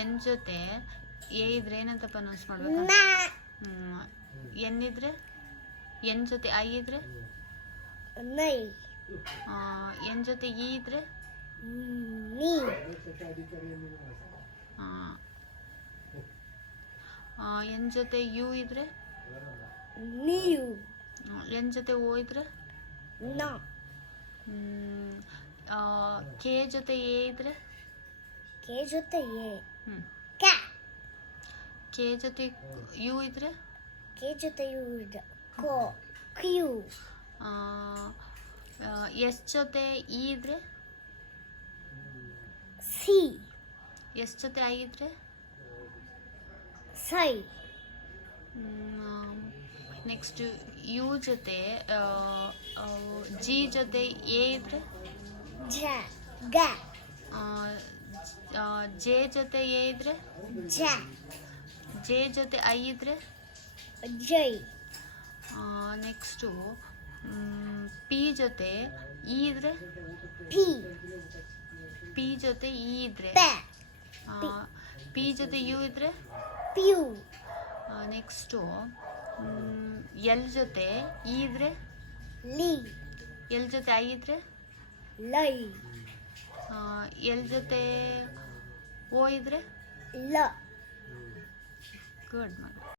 N ಜೊತೆ A ಇದ್ರೆ ಏನಂತ ಪ್ರೊನೌನ್ಸ್ ಮಾಡ್ಬೇಕು? ಎನ್ ಇದ್ರೆ, ಎನ್ ಜೊತೆ ಐ ಇದ್ರೆ, ಎನ್ ಜೊತೆ ಇ ಇದ್ರೆ, ಎನ್ ಜೊತೆ ಯು ಇದ್ರೆ, ಎನ್ ಜೊತೆ ಓ ಇದ್ರೆ, ಕೆ ಜೊತೆ ಎ ಇದ್ರೆ, ಕೆ ಜೊತೆ ಯು ಇದ್ರೆ, ಎಸ್ ಜೊತೆ ಇ ಇದ್ರೆ, ಎಸ್ ಜೊತೆ ಐ ಇದ್ರೆ, ನೆಕ್ಸ್ಟ್ ಯು ಜೊತೆ ಜಿ ಜೊತೆ ಎ ಇದ್ರೆ, ಜೆ ಜೊತೆ ಎ ಇದ್ರೆ, ಜೆ ಜೊತೆ ಐ ಇದ್ರೆ, ನೆಕ್ಸ್ಟು ಪಿ ಜೊತೆ ಇ ಇದ್ರೆ, ಪಿ ಜೊತೆ ಇ ಇದ್ರೆ, ಪಿ ಜೊತೆ ಯು ಇದ್ರೆ, ನೆಕ್ಸ್ಟು ಎಲ್ ಜೊತೆ ಇ ಇದ್ರೆ, ಎಲ್ ಜೊತೆ ಐ ಇದ್ರೆ, ಎಲ್ ಜೊತೆ ಓ ಇದ್ರೆ, ಗುಡ್ ಮಗ.